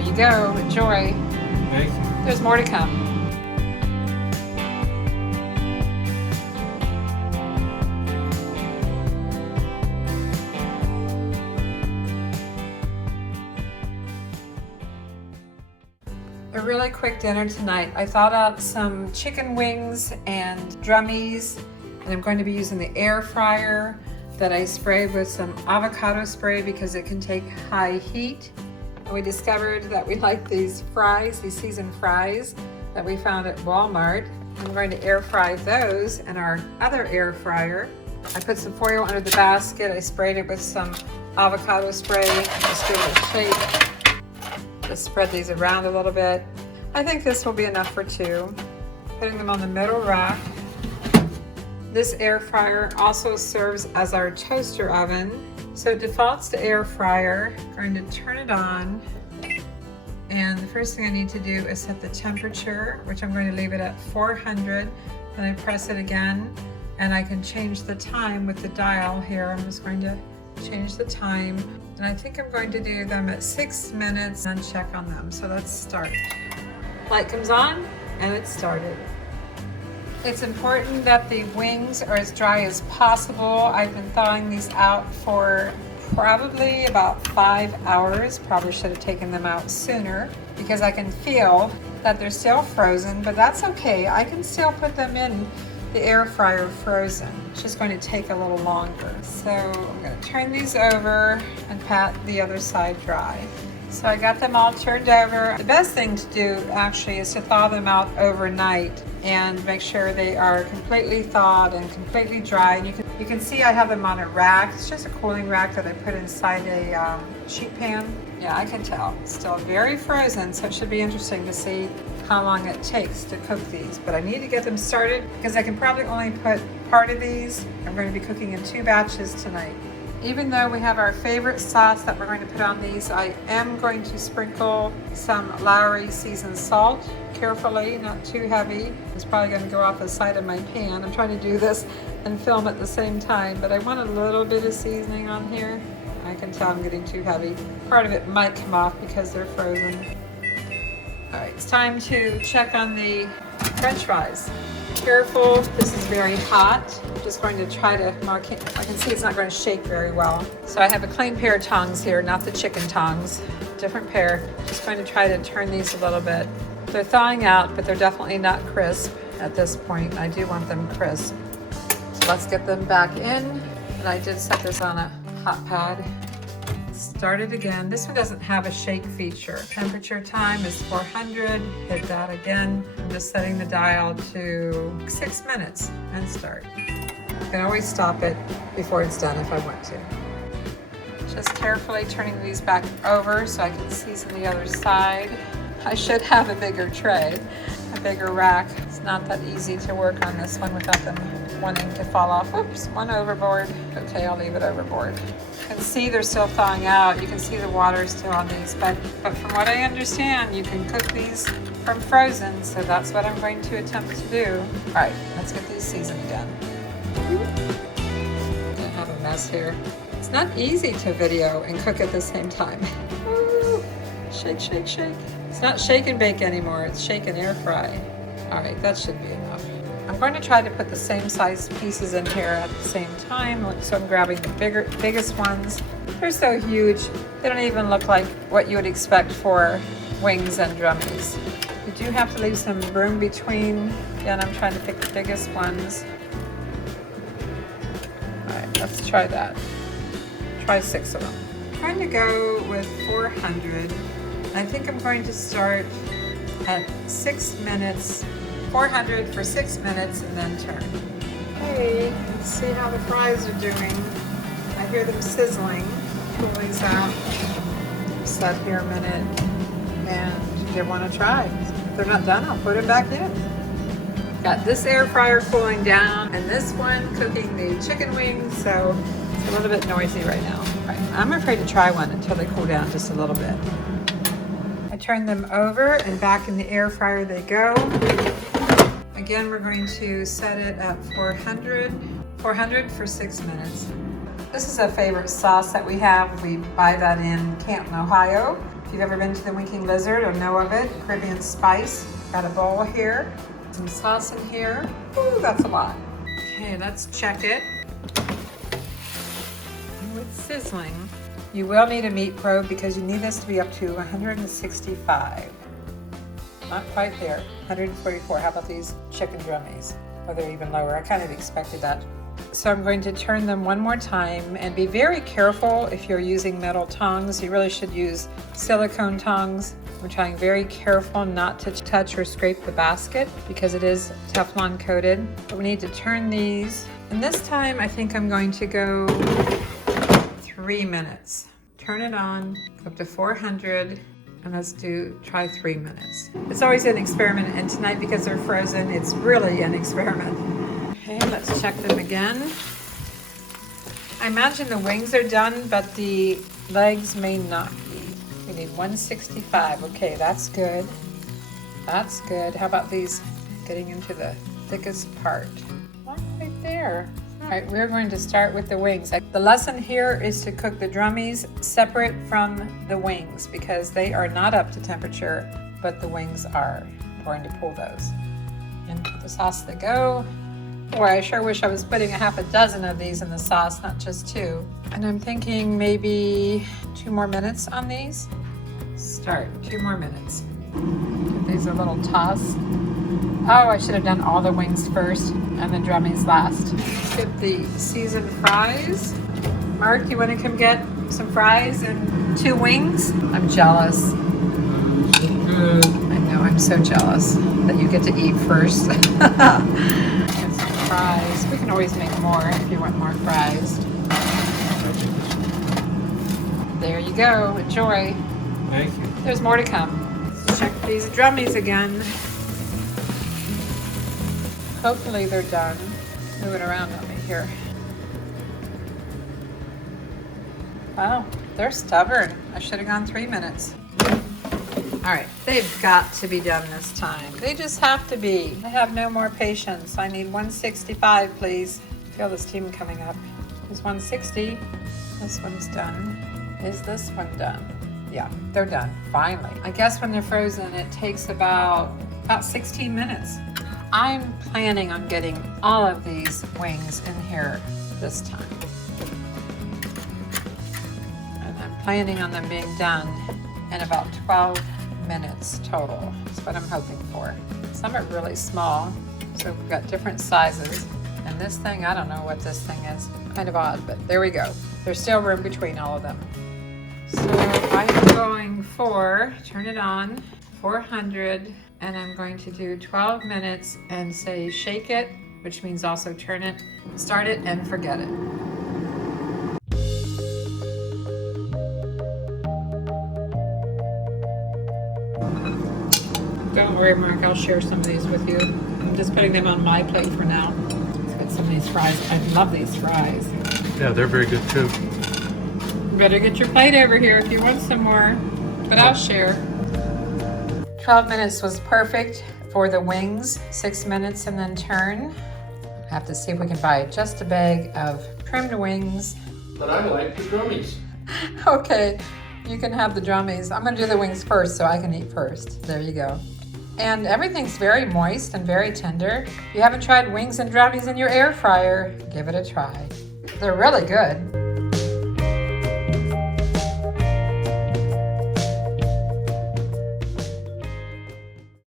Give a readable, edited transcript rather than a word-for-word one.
There you go. Enjoy. Thank you. There's more to come. A really quick dinner tonight. I thawed out some chicken wings and Drummies, and I'm going to be using the air fryer that I sprayed with some avocado spray because it can take high heat. And we discovered that we like these fries, these seasoned fries that we found at Walmart. I'm going to air fry those in our other air fryer. I put some foil under the basket. I sprayed it with some avocado spray. Just give it a shake. Just spread these around a little bit. I think this will be enough for two. Putting them on the middle rack. This air fryer also serves as our toaster oven. So it defaults to air fryer. I'm going to turn it on. And the first thing I need to do is set the temperature, which I'm going to leave it at 400. Then I press it again, and I can change the time with the dial here. I'm just going to change the time. And I think I'm going to do them at 6 minutes and check on them. So let's start. Light comes on and it started. It's important that the wings are as dry as possible. I've been thawing these out for probably about 5 hours. Probably should have taken them out sooner because I can feel that they're still frozen, but that's okay. I can still put them in the air fryer frozen. It's just going to take a little longer. So I'm going to turn these over and pat the other side dry. So I got them all turned over. The best thing to do actually is to thaw them out overnight and make sure they are completely thawed and completely dry. And you can see I have them on a rack. It's just a cooling rack that I put inside a sheet pan. Yeah, I can tell. It's still very frozen, so it should be interesting to see how long it takes to cook these. But I need to get them started because I can probably only put part of these. I'm going to be cooking in 2 batches tonight. Even though we have our favorite sauce that we're going to put on these, I am going to sprinkle some Lowry seasoned salt carefully, not too heavy. It's probably going to go off the side of my pan. I'm trying to do this and film at the same time, but I want a little bit of seasoning on here. I can tell I'm getting too heavy. Part of it might come off because they're frozen. All right, it's time to check on the French fries. Careful, this is very hot. I'm just going to try to, I can see it's not going to shake very well. So I have a clean pair of tongs here, not the chicken tongs, different pair. Just going to try to turn these a little bit. They're thawing out, but they're definitely not crisp at this point. I do want them crisp. So let's get them back in. And I did set this on a hot pad. Start it again. This one doesn't have a shake feature. Temperature time is 400. Hit that again. I'm just setting the dial to 6 minutes and start. I can always stop it before it's done if I want to. Just carefully turning these back over so I can season the other side. I should have a bigger tray, a bigger rack. It's not that easy to work on this one without them wanting to fall off. Oops, one overboard. Okay, I'll leave it overboard. You can see they're still thawing out. You can see the water still on these, but from what I understand, you can cook these from frozen, so that's what I'm going to attempt to do. All right, let's get these seasoned again. I'm gonna have a mess here. It's not easy to video and cook at the same time. Ooh, shake, shake, shake. It's not shake and bake anymore, it's shake and air fry. All right, that should be enough. I'm going to try to put the same size pieces in here at the same time. So I'm grabbing the biggest ones. They're so huge, they don't even look like what you would expect for wings and Drummies. You do have to leave some room between. Again, I'm trying to pick the biggest ones. All right, let's try that. Try 6 of them. I'm going to go with 400. I think I'm going to start at 6 minutes. 400 for 6 minutes and then turn. Okay, let's see how the fries are doing. I hear them sizzling. Pull these out. Set here a minute and give one a try. If they're not done, I'll put it back in. Got this air fryer cooling down and this one cooking the chicken wings, so it's a little bit noisy right now. All right, I'm afraid to try one until they cool down just a little bit. I turn them over and back in the air fryer they go. Again, we're going to set it at 400 for 6 minutes. This is a favorite sauce that we have. We buy that in Canton, Ohio. If you've ever been to the Winking Lizard or know of it, Caribbean spice. Got a bowl here, some sauce in here. Ooh, that's a lot. Okay, let's check it. Oh, it's sizzling. You will need a meat probe because you need this to be up to 165. Not quite there, 144. How about these chicken drummies? Oh, they're even lower. I kind of expected that. So I'm going to turn them one more time and be very careful if you're using metal tongs. You really should use silicone tongs. I'm trying very careful not to touch or scrape the basket because it is Teflon coated. But we need to turn these. And this time I think I'm going to go 3 minutes. Turn it on, go up to 400. And let's try 3 minutes. It's always an experiment, and tonight because they're frozen, it's really an experiment. Okay, let's check them again. I imagine the wings are done, but the legs may not be. We need 165. Okay, that's good. That's good. How about these getting into the thickest part? Right there. All right, we're going to start with the wings. The lesson here is to cook the drummies separate from the wings because they are not up to temperature, but the wings are. I'm going to pull those into the sauce they go. Boy, I sure wish I was putting a half a dozen of these in the sauce, not just 2. And I'm thinking maybe 2 more minutes on these. Start, 2 more minutes. Give these a little toss. Oh, I should have done all the wings first and the drummies last. Let's get the seasoned fries. Mark, you want to come get some fries and 2 wings? I'm jealous. Good. I know, I'm so jealous that you get to eat first. Get some fries. We can always make more if you want more fries. There you go. Enjoy. Thank you. There's more to come. Let's check these drummies again. Hopefully they're done. Move it around on me here. Wow, they're stubborn. I should have gone 3 minutes. All right, they've got to be done this time. They just have to be. I have no more patience. I need 165, please. Feel the steam coming up. There's 160. This one's done. Is this one done? Yeah, they're done, finally. I guess when they're frozen, it takes about 16 minutes. I'm planning on getting all of these wings in here this time. And I'm planning on them being done in about 12 minutes total. That's what I'm hoping for. Some are really small, so we've got different sizes. And this thing, I don't know what this thing is. Kind of odd, but there we go. There's still room between all of them. So I'm going for, turn it on, 400, and I'm going to do 12 minutes and say shake it, which means also turn it, start it, and forget it. Don't worry, Mark, I'll share some of these with you. I'm just putting them on my plate for now. Let's get some of these fries. I love these fries. Yeah, they're very good too. Better get your plate over here if you want some more, but I'll share. 12 minutes was perfect for the wings, 6 minutes and then turn. I have to see if we can buy just a bag of trimmed wings. But I like the drummies. Okay, you can have the drummies. I'm gonna do the wings first so I can eat first. There you go. And everything's very moist and very tender. If you haven't tried wings and drummies in your air fryer, give it a try. They're really good.